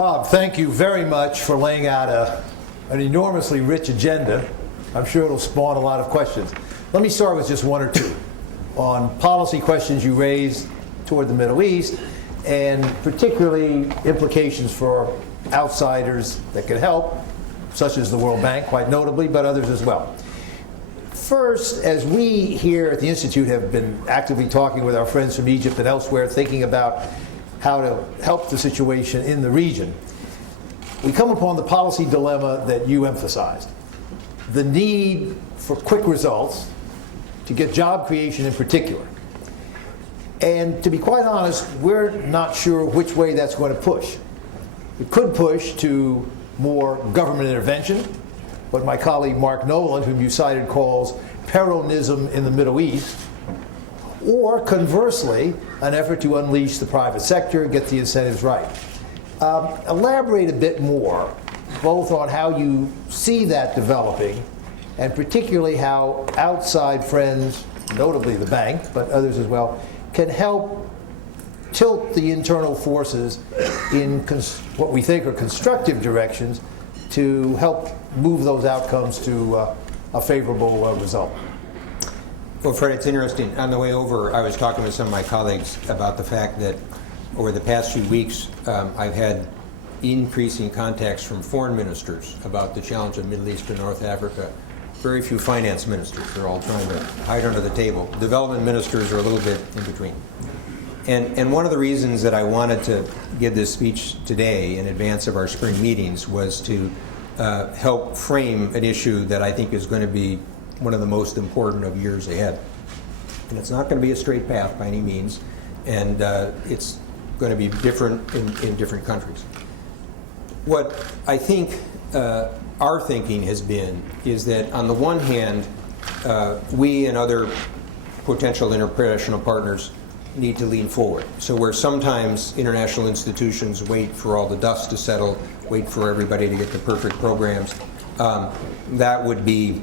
Bob, thank you very much for laying out an enormously rich agenda. I'm sure it'll spawn a lot of questions. Let me start with just one or two on policy questions you raised toward the Middle East, and particularly implications for outsiders that can help, such as the World Bank, quite notably, but others as well. First, as we here at the Institute have been actively talking with our friends from Egypt and elsewhere, thinking about how to help the situation in the region, we come upon the policy dilemma that you emphasized. The need for quick results, to get job creation in particular. And to be quite honest, we're not sure which way that's going to push. It could push to more government intervention, what my colleague Mark Nolan, whom you cited, calls Peronism in the Middle East, or conversely, an effort to unleash the private sector, get the incentives right. Elaborate a bit more, both on how you see that developing, and particularly how outside friends, notably the bank, but others as well, can help tilt the internal forces in what we think are constructive directions to help move those outcomes to a favorable result. Well, Fred, it's interesting. On the way over, I was talking with some of my colleagues about the fact that over the past few weeks, I've had increasing contacts from foreign ministers about the challenge of Middle East and North Africa. Very few finance ministers. They're all trying to hide under the table. Development ministers are a little bit in between. And one of the reasons that I wanted to give this speech today in advance of our spring meetings was to help frame an issue that I think is going to be one of the most important of years ahead. And it's not going to be a straight path by any means, and it's going to be different in different countries. What I think our thinking has been is that on the one hand, we and other potential international partners need to lean forward. So where sometimes international institutions wait for all the dust to settle, wait for everybody to get the perfect programs, that would be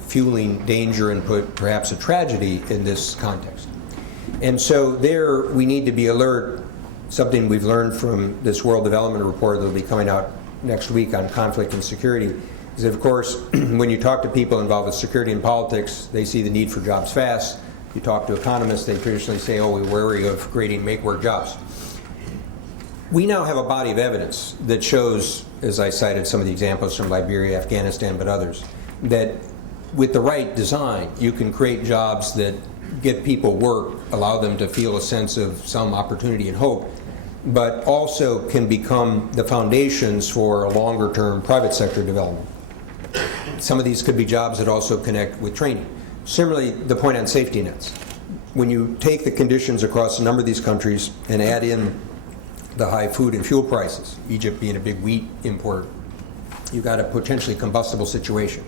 fueling danger and perhaps a tragedy in this context. And so there we need to be alert. Something we've learned from this World Development Report that will be coming out next week on conflict and security is that, of course, when you talk to people involved with security and politics, they see the need for jobs fast. You talk to economists, they traditionally say, oh, we're wary of creating make-work jobs. We now have a body of evidence that shows, as I cited some of the examples from Liberia, Afghanistan, but others, that with the right design, you can create jobs that get people work, allow them to feel a sense of some opportunity and hope, but also can become the foundations for a longer-term private sector development. Some of these could be jobs that also connect with training. Similarly, the point on safety nets. When you take the conditions across a number of these countries and add in the high food and fuel prices, Egypt being a big wheat importer, you've got a potentially combustible situation.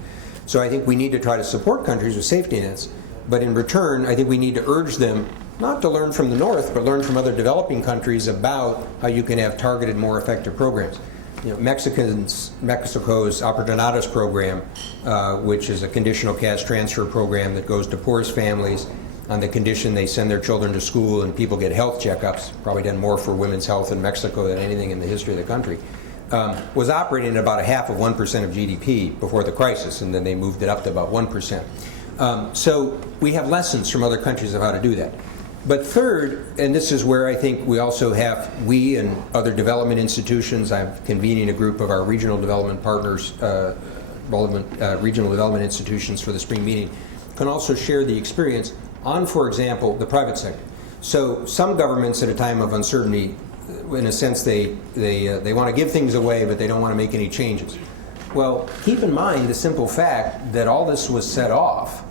So I think we need to try to support countries with safety nets, but in return, I think we need to urge them not to learn from the North, but learn from other developing countries about how you can have targeted, more effective programs. You know, Mexico's Oportunidades program, which is a conditional cash transfer program that goes to poorest families on the condition they send their children to school and people get health checkups, probably done more for women's health in Mexico than anything in the history of the country, was operating at about 0.5% of GDP before the crisis, and then they moved it up to about 1%. So we have lessons from other countries of how to do that. But third, and this is where I think we also have, we and other development institutions, I'm convening a group of our regional development partners, regional development institutions for the spring meeting, can also share the experience on, for example, the private sector. So some governments at a time of uncertainty, in a sense, they want to give things away, but they don't want to make any changes. Well, keep in mind the simple fact that all this was set off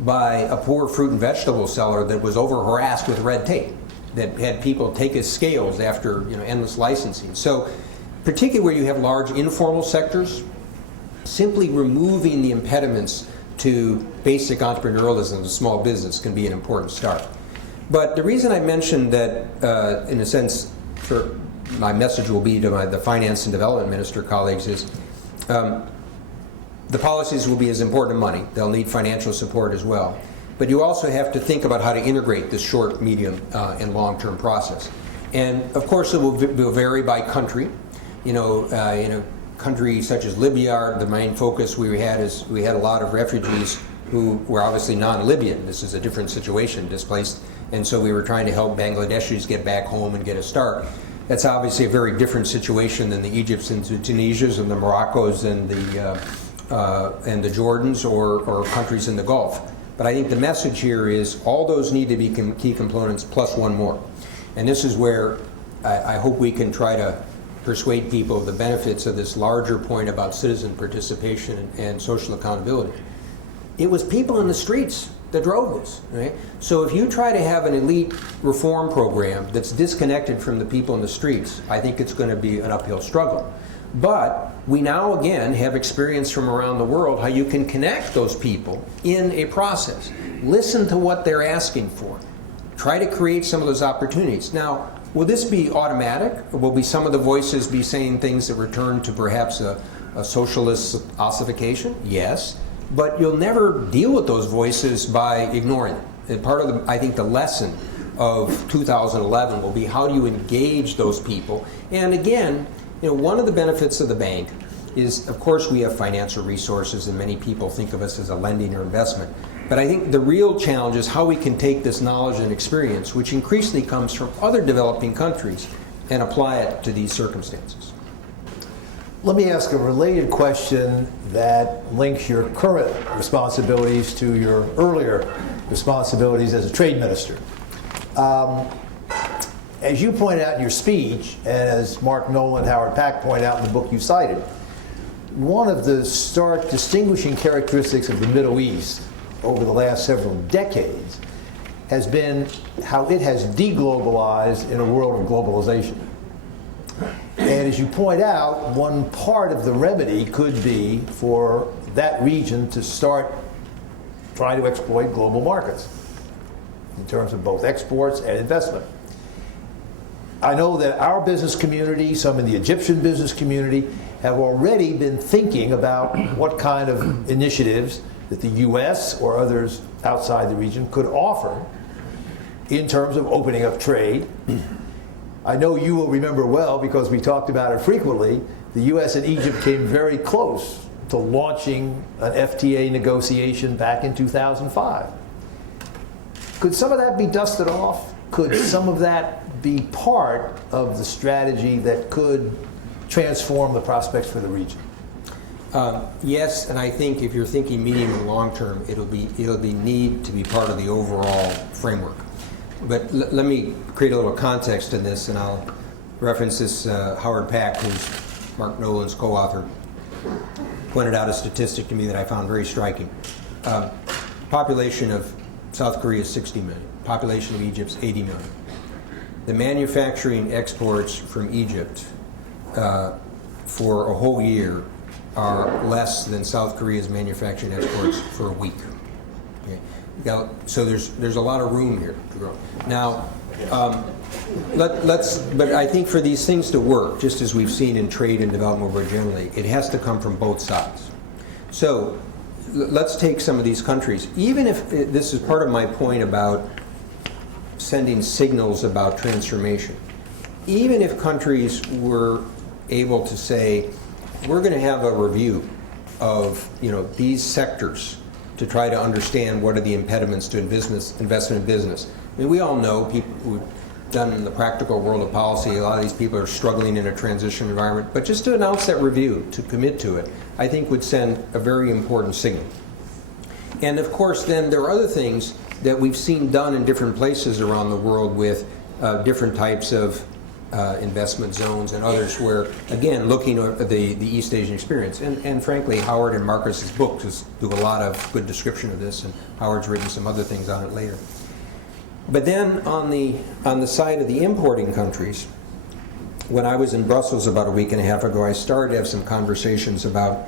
by a poor fruit and vegetable seller that was over-harassed with red tape, that had people take his scales after endless licensing. So particularly where you have large informal sectors, simply removing the impediments to basic entrepreneurialism and small business can be an important start. But the reason I mentioned that, in a sense, my message will be to the finance and development minister colleagues is, the policies will be as important as money. They'll need financial support as well. But you also have to think about how to integrate this short, medium, and long-term process. And of course, it will vary by country. in a country such as Libya, the main focus we had is we had a lot of refugees who were obviously non-Libyan. This is a different situation, displaced, and so we were trying to help Bangladeshis get back home and get a start. That's obviously a very different situation than the Egypts and the Tunisias and the Moroccos and the Jordans or countries in the Gulf. But I think the message here is all those need to be key components plus one more. And this is where I hope we can try to persuade people of the benefits of this larger point about citizen participation and social accountability. It was people in the streets that drove this, right? So if you try to have an elite reform program that's disconnected from the people in the streets, I think it's going to be an uphill struggle. But we now again have experience from around the world how you can connect those people in a process. Listen to what they're asking for. Try to create some of those opportunities. Now, will this be automatic? Or will some of the voices be saying things that return to perhaps a socialist ossification? Yes. But you'll never deal with those voices by ignoring them. And part of I think the lesson of 2011 will be how do you engage those people? And again, one of the benefits of the bank is, of course, we have financial resources, and many people think of us as a lending or investment. But I think the real challenge is how we can take this knowledge and experience, which increasingly comes from other developing countries, and apply it to these circumstances. Let me ask a related question that links your current responsibilities to your earlier responsibilities as a trade minister. As you point out in your speech, and as Mark Nolan and Howard Pack point out in the book you cited, one of the stark distinguishing characteristics of the Middle East over the last several decades has been how it has deglobalized in a world of globalization. And as you point out, one part of the remedy could be for that region to start trying to exploit global markets in terms of both exports and investment. I know that our business community, some in the Egyptian business community, have already been thinking about what kind of initiatives that the U.S. or others outside the region could offer in terms of opening up trade. I know you will remember well, because we talked about it frequently, the U.S. and Egypt came very close to launching an FTA negotiation back in 2005. Could some of that be dusted off? Could some of that be part of the strategy that could transform the prospects for the region? Yes, and I think if you're thinking medium and long term, it'll need to be part of the overall framework. But let me create a little context in this, and I'll reference this. Howard Pack, who's Mark Nolan's co-author, pointed out a statistic to me that I found very striking. Population of South Korea is 60 million. Population of Egypt is 80 million. The manufacturing exports from Egypt for a whole year are less than South Korea's manufacturing exports for a week. Okay. So there's a lot of room here to grow. Now, but I think for these things to work, just as we've seen in trade and development more generally, it has to come from both sides. So let's take some of these countries. Even if this is part of my point about sending signals about transformation, even if countries were able to say, we're going to have a review of these sectors to try to understand what are the impediments to investment in business. I mean, we all know people who've done in the practical world of policy, a lot of these people are struggling in a transition environment, but just to announce that review, to commit to it, I think would send a very important signal. And of course, then there are other things that we've seen done in different places around the world with different types of investment zones and others where, again, looking at the East Asian experience. And frankly, Howard and Marcus's books do a lot of good description of this, and Howard's written some other things on it later. But then on the side of the importing countries, when I was in Brussels about a week and a half ago, I started to have some conversations about,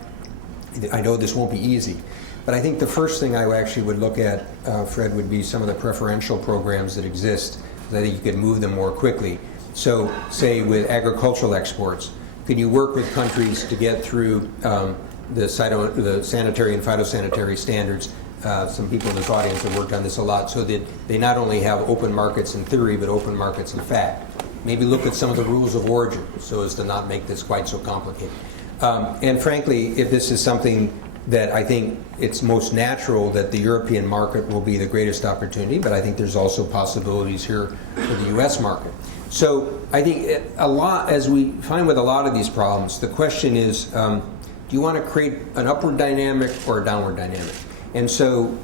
I know this won't be easy, but I think the first thing I actually would look at, Fred, would be some of the preferential programs that exist. I think you could move them more quickly. So, say with agricultural exports, could you work with countries to get through the sanitary and phytosanitary standards? Some people in this audience have worked on this a lot, so that they not only have open markets in theory, but open markets in fact. maybe look at some of the rules of origin so as to not make this quite so complicated. And frankly, if this is something that I think it's most natural that the European market will be the greatest opportunity, but I think there's also possibilities here for the US market. So I think a lot, as we find with a lot of these problems, the question is, do you want to create an upward dynamic or a downward dynamic? And so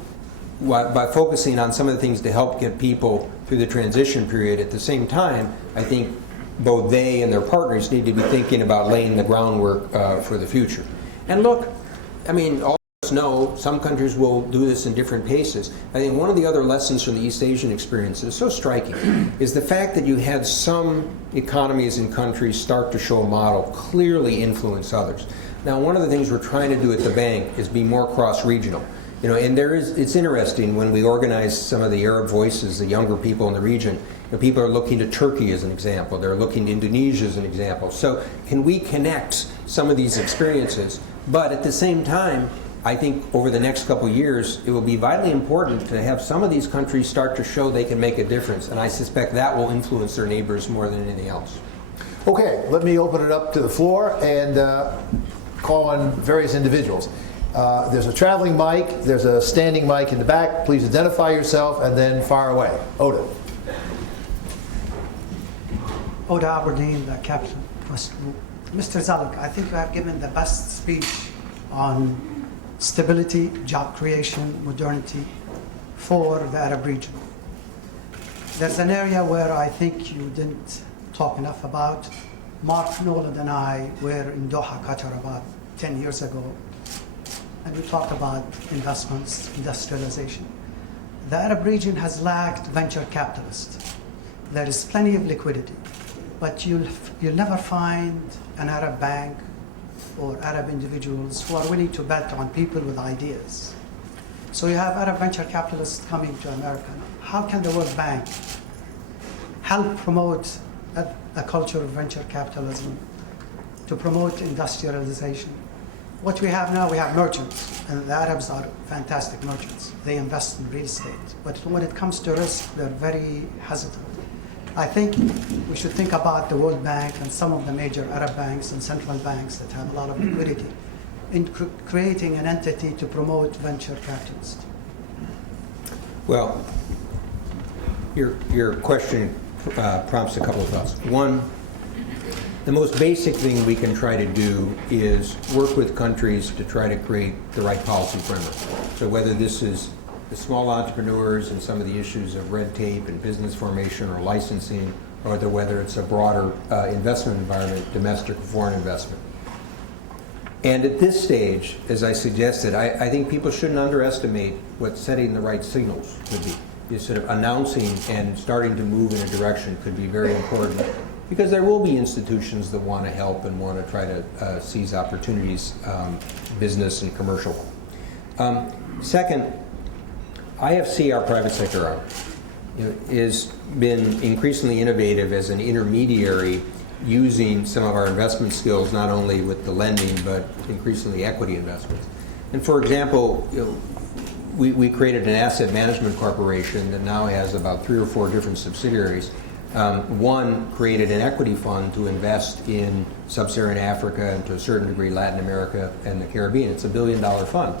by focusing on some of the things to help get people through the transition period at the same time, I think both they and their partners need to be thinking about laying the groundwork for the future. And look, I mean, all of us know some countries will do this in different paces. I think one of the other lessons from the East Asian experience is so striking is the fact that you had some economies and countries start to show a model clearly influence others. Now, one of the things we're trying to do at the bank is be more cross-regional. You know, and it's interesting when we organize some of the Arab voices, the younger people in the region, you know, people are looking to Turkey as an example, they're looking to Indonesia as an example. So can we connect some of these experiences? But at the same time, I think over the next couple of years, it will be vitally important to have some of these countries start to show they can make a difference. And I suspect that will influence their neighbors more than anything else. Okay, let me open it up to the floor and call on various individuals. There's a traveling mic, there's a standing mic in the back. Please identify yourself and then fire away. Oda. Oda Aberdeen, the captain. Mr. Zoellick, I think you have given the best speech on stability, job creation, modernity for the Arab region. There's an area where I think you didn't talk enough about. Mark Nolan and I were in Doha, Qatar about 10 years ago, and we talked about investments, industrialization. The Arab region has lacked venture capitalists. There is plenty of liquidity, but you'll never find an Arab bank or Arab individuals who are willing to bet on people with ideas. So you have Arab venture capitalists coming to America. How can the World Bank help promote a culture of venture capitalism, to promote industrialization? What we have now, we have merchants, and the Arabs are fantastic merchants. They invest in real estate. But when it comes to risk, they're very hesitant. I think we should think about the World Bank and some of the major Arab banks and central banks that have a lot of liquidity in creating an entity to promote venture capitalists. Well, your question prompts a couple of thoughts. One, the most basic thing we can try to do is work with countries to try to create the right policy framework. So whether this is the small entrepreneurs and some of the issues of red tape and business formation or licensing, or whether it's a broader investment environment, domestic or foreign investment. And at this stage, as I suggested, I think people shouldn't underestimate what setting the right signals could be. Is sort of announcing and starting to move in a direction could be very important, because there will be institutions that want to help and want to try to seize opportunities, business and commercial. Second, IFC, our private sector arm, has been increasingly innovative as an intermediary, using some of our investment skills not only with the lending but increasingly equity investments. And for example, we created an asset management corporation that now has about 3 or 4 different subsidiaries. One created an equity fund to invest in sub-Saharan Africa and to a certain degree Latin America and the Caribbean. It's $1 billion fund.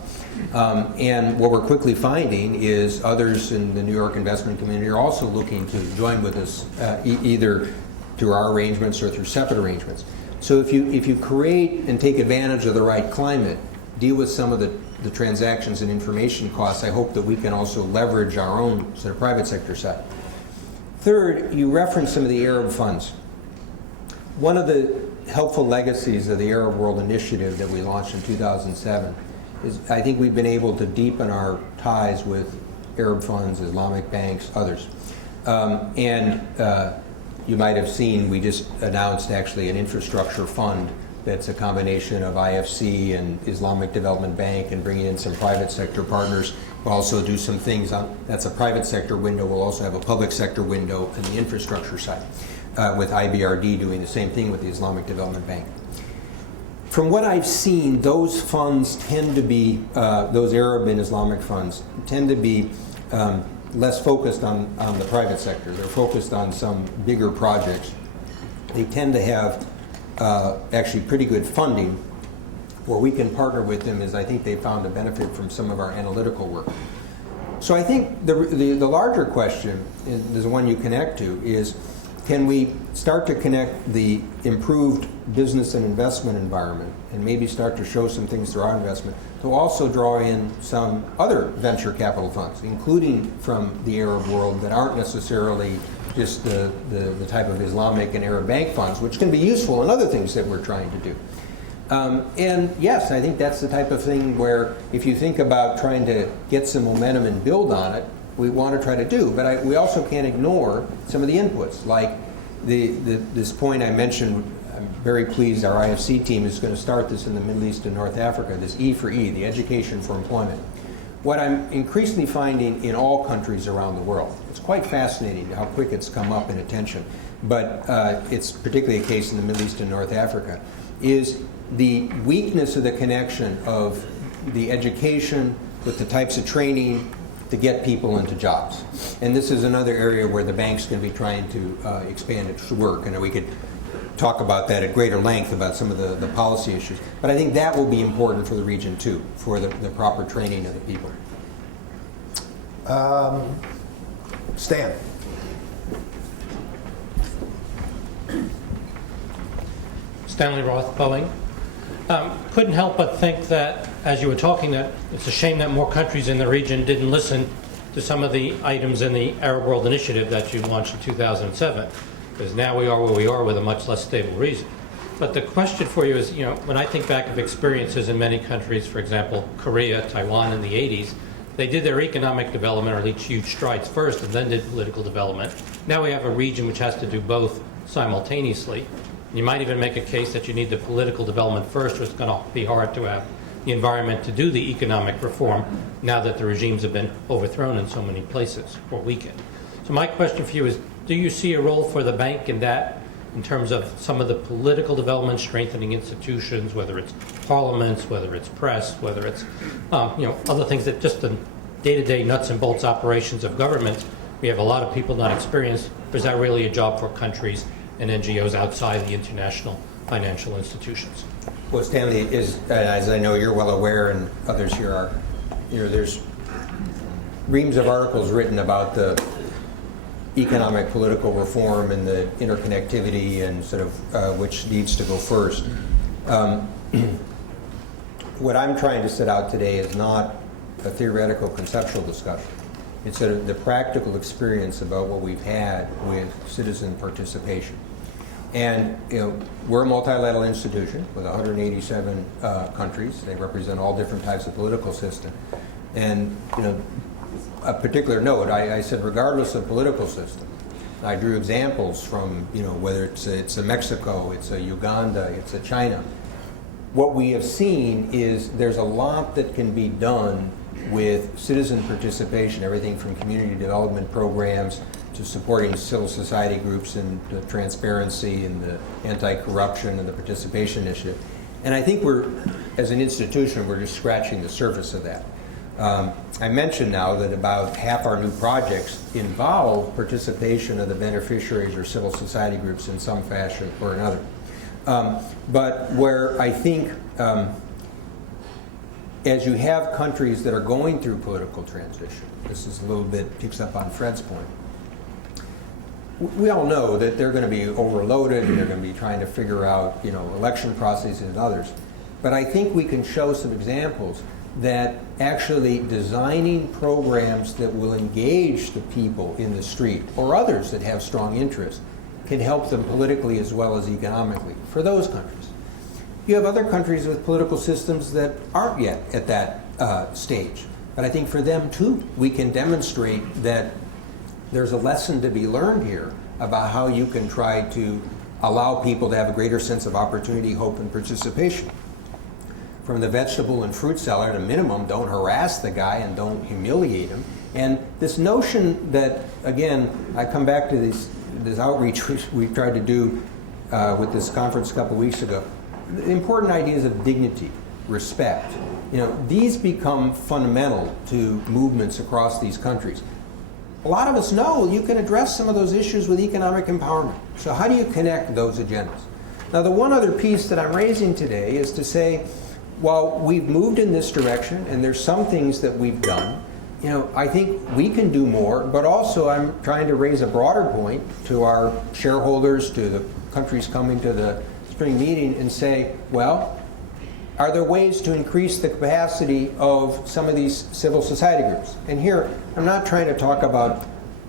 And what we're quickly finding is others in the New York investment community are also looking to join with us, either through our arrangements or through separate arrangements. So if you create and take advantage of the right climate, deal with some of the transactions and information costs, I hope that we can also leverage our own sort of private sector side. Third, you referenced some of the Arab funds. One of the helpful legacies of the Arab World Initiative that we launched in 2007 is I think we've been able to deepen our ties with Arab funds, Islamic banks, others. You might have seen we just announced actually an infrastructure fund that's a combination of IFC and Islamic Development Bank, and bringing in some private sector partners. We'll also do some things that's a private sector window. We'll also have a public sector window in the infrastructure side, with IBRD doing the same thing with the Islamic Development Bank. From what I've seen, those funds tend to be, those Arab and Islamic funds tend to be less focused on the private sector. They're focused on some bigger projects they tend to have actually pretty good funding. Where we can partner with them is I think they found a benefit from some of our analytical work. So I think the larger question, is the one you connect to, is can we start to connect the improved business and investment environment and maybe start to show some things through our investment to also draw in some other venture capital funds, including from the Arab world that aren't necessarily just the type of Islamic and Arab bank funds, which can be useful in other things that we're trying to do. And yes, I think that's the type of thing where if you think about trying to get some momentum and build on it, we want to try to do. But we also can't ignore some of the inputs, like this point I mentioned. I'm very pleased our IFC team is going to start this in the Middle East and North Africa, this E for E, the education for employment. What I'm increasingly finding in all countries around the world, it's quite fascinating how quick it's come up in attention, but it's particularly a case in the Middle East and North Africa, is the weakness of the connection of the education with the types of training to get people into jobs. And this is another area where the bank's going to be trying to expand its work, and we could talk about that at greater length about some of the policy issues. But I think that will be important for the region too, for the proper training of the people. Stan. Stanley Roth, Boeing. Couldn't help but think that, as you were talking, that it's a shame that more countries in the region didn't listen to some of the items in the Arab World Initiative that you launched in 2007, because now we are where we are with a much less stable region. But the question for you is, when I think back of experiences in many countries, for example, Korea, Taiwan in the 80s, they did their economic development or reached huge strides first and then did political development. Now we have a region which has to do both simultaneously. You might even make a case that you need the political development first, or it's going to be hard to have the environment to do the economic reform now that the regimes have been overthrown in so many places or weakened. So my question for you is, do you see a role for the bank in that, in terms of some of the political development, strengthening institutions, whether it's parliaments, whether it's press, whether it's other things that just the day-to-day nuts and bolts operations of government, we have a lot of people not experienced, or is that really a job for countries and NGOs outside the international financial institutions? Well, Stanley, as I know you're well aware, and others here are, there's reams of articles written about the economic political reform and the interconnectivity and sort of which needs to go first. What I'm trying to set out today is not a theoretical conceptual discussion. It's sort of the practical experience about what we've had with citizen participation. And we're a multilateral institution with 187 countries. They represent all different types of political system. And a particular note, I said regardless of political system. I drew examples from whether it's a Mexico, it's a Uganda, it's a China. What we have seen is there's a lot that can be done with citizen participation, everything from community development programs to supporting civil society groups and the transparency and the anti-corruption and the participation initiative. And I think as an institution, we're just scratching the surface of that. I mentioned now that about half our new projects involve participation of the beneficiaries or civil society groups in some fashion or another. But where I think as you have countries that are going through political transition, this is a little bit picks up on Fred's point. We all know that they're going to be overloaded and they're going to be trying to figure out, election processes and others. But I think we can show some examples that actually designing programs that will engage the people in the street or others that have strong interest can help them politically as well as economically for those countries. You have other countries with political systems that aren't yet at that stage. But I think for them too, we can demonstrate that there's a lesson to be learned here about how you can try to allow people to have a greater sense of opportunity, hope, and participation. From the vegetable and fruit seller, at a minimum, don't harass the guy and don't humiliate him. And this notion that, again, I come back to this outreach we tried to do with this conference a couple weeks ago. The important ideas of dignity, respect, these become fundamental to movements across these countries. A lot of us know you can address some of those issues with economic empowerment. So how do you connect those agendas? Now, the one other piece that I'm raising today is to say, while we've moved in this direction, and there's some things that we've done, I think we can do more, but also I'm trying to raise a broader point to our shareholders, to the countries coming to the spring meeting, and say, well, are there ways to increase the capacity of some of these civil society groups? And here, I'm not trying to talk about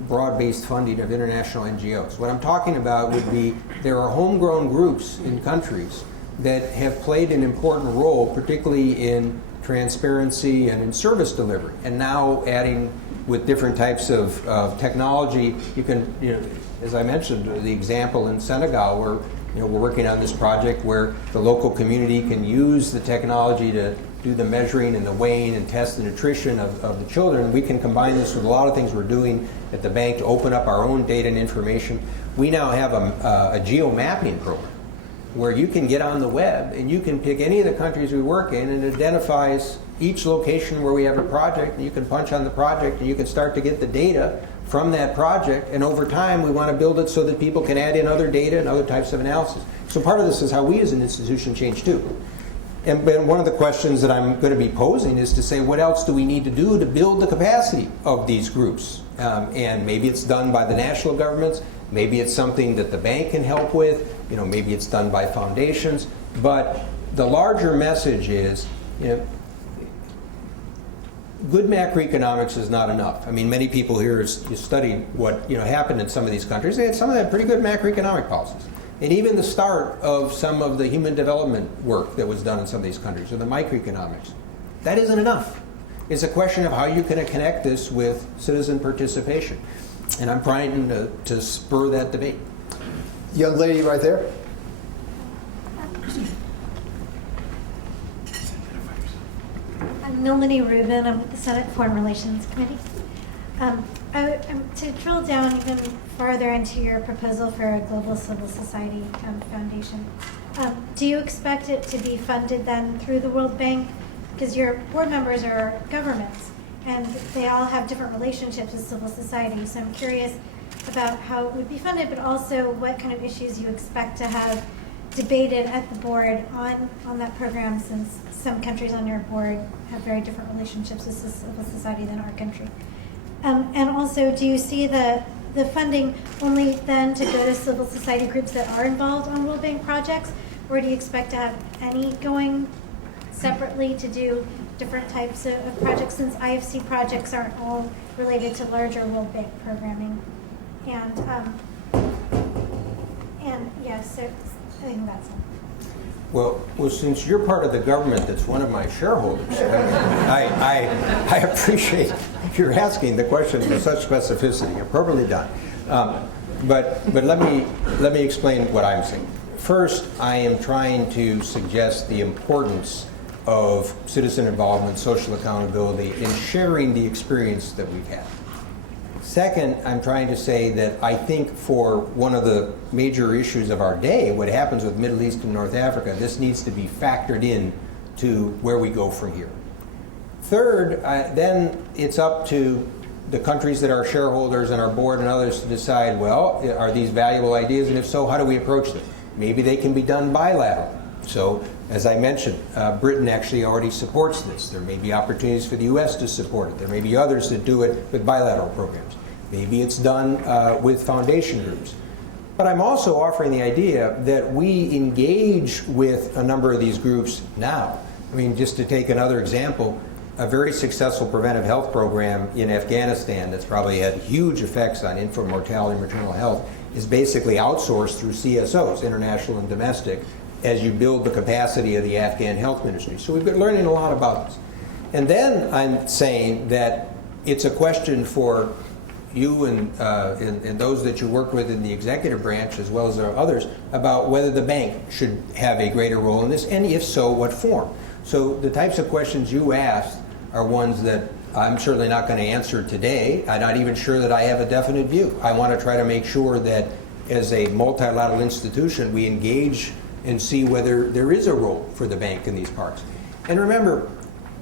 broad-based funding of international NGOs. What I'm talking about would be there are homegrown groups in countries that have played an important role, particularly in transparency and in service delivery. And now adding with different types of technology, you can, as I mentioned, the example in Senegal where we're working on this project where the local community can use the technology to do the measuring and the weighing and test the nutrition of the children. We can combine this with a lot of things we're doing at the bank to open up our own data and information. We now have a geo-mapping program where you can get on the web and you can pick any of the countries we work in, and it identifies each location where we have a project, and you can punch on the project and you can start to get the data from that project. And over time we want to build it so that people can add in other data and other types of analysis. So part of this is how we as an institution change too. And one of the questions that I'm going to be posing is to say, what else do we need to do to build the capacity of these groups? And maybe it's done by the national governments, maybe it's something that the bank can help with, maybe it's done by foundations. But the larger message is, good macroeconomics is not enough. I mean, many people here study what happened in some of these countries. They had some of them pretty good macroeconomic policies. And even the start of some of the human development work that was done in some of these countries, or the microeconomics, that isn't enough. It's a question of how you can connect this with citizen participation. And I'm trying to spur that debate. Young lady right there. I'm Melanie Rubin. I'm with the Senate Foreign Relations Committee. To drill down even farther into your proposal for a global civil society foundation, do you expect it to be funded then through the World Bank? Because your board members are governments, and they all have different relationships with civil society. So I'm curious about how it would be funded, but also what kind of issues you expect to have debated at the board on that program, since some countries on your board have very different relationships with civil society than our country. And also, do you see the funding only then to go to civil society groups that are involved on World Bank projects, or do you expect to have any going separately to do different types of projects, since IFC projects aren't all related to larger World Bank programming? And yes, so I think that's it. Well, since you're part of the government that's one of my shareholders, I appreciate you're asking the question with such specificity. Appropriately done. But let me explain what I'm saying. First, I am trying to suggest the importance of citizen involvement, social accountability, in sharing the experience that we've had. Second, I'm trying to say that I think for one of the major issues of our day, what happens with Middle East and North Africa, this needs to be factored in to where we go from here. Third, then it's up to the countries that are shareholders and our board and others to decide, well, are these valuable ideas, and if so, how do we approach them? Maybe they can be done bilaterally. So, as I mentioned, Britain actually already supports this. There may be opportunities for the U.S. to support it. There may be others that do it with bilateral programs. Maybe it's done with foundation groups. But I'm also offering the idea that we engage with a number of these groups now. I mean, just to take another example, a very successful preventive health program in Afghanistan that's probably had huge effects on infant mortality and maternal health is basically outsourced through CSOs, international and domestic, as you build the capacity of the Afghan health ministry. So we've been learning a lot about this. And then I'm saying that it's a question for you and those that you work with in the executive branch, as well as others, about whether the bank should have a greater role in this, and if so, what form. So the types of questions you asked are ones that I'm certainly not going to answer today. I'm not even sure that I have a definite view. I want to try to make sure that as a multilateral institution, we engage and see whether there is a role for the bank in these parts. And remember,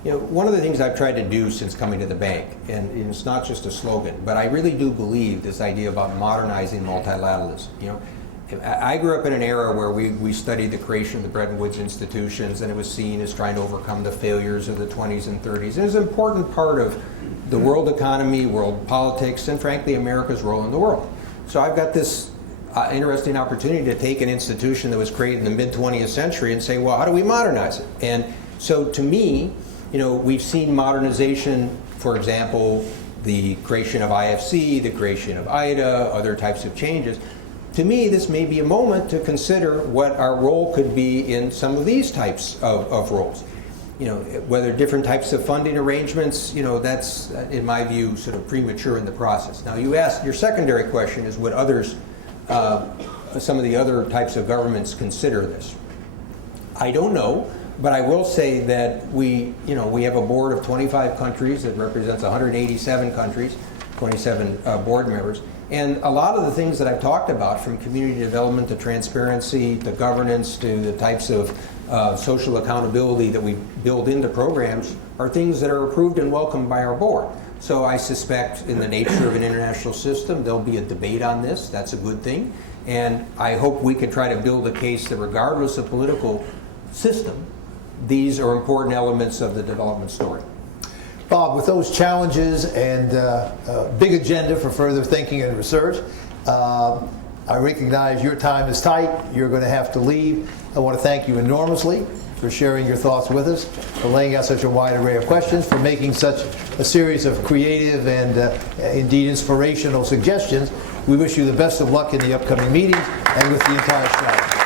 One of the things I've tried to do since coming to the bank, and it's not just a slogan, but I really do believe this idea about modernizing multilateralism. I grew up in an era where we studied the creation of the Bretton Woods institutions, and it was seen as trying to overcome the failures of the 20s and 30s. And it was an important part of the world economy, world politics, and frankly, America's role in the world. So I've got this interesting opportunity to take an institution that was created in the mid-20th century and say, well, how do we modernize it? And so to me, we've seen modernization, for example, the creation of IFC, the creation of IDA, other types of changes. To me, this may be a moment to consider what our role could be in some of these types of roles. Whether different types of funding arrangements, that's, in my view, sort of premature in the process. Now, you asked, your secondary question is, would others, some of the other types of governments consider this? I don't know, but I will say that we have a board of 25 countries that represents 187 countries, 27 board members. And a lot of the things that I've talked about, from community development to transparency to governance to the types of social accountability that we build into programs, are things that are approved and welcomed by our board. So I suspect in the nature of an international system, there'll be a debate on this. That's a good thing. And I hope we can try to build a case that regardless of political system, these are important elements of the development story. Bob, with those challenges and big agenda for further thinking and research, I recognize your time is tight. You're going to have to leave. I want to thank you enormously for sharing your thoughts with us, for laying out such a wide array of questions, for making such a series of creative and indeed inspirational suggestions. We wish you the best of luck in the upcoming meetings and with the entire strategy.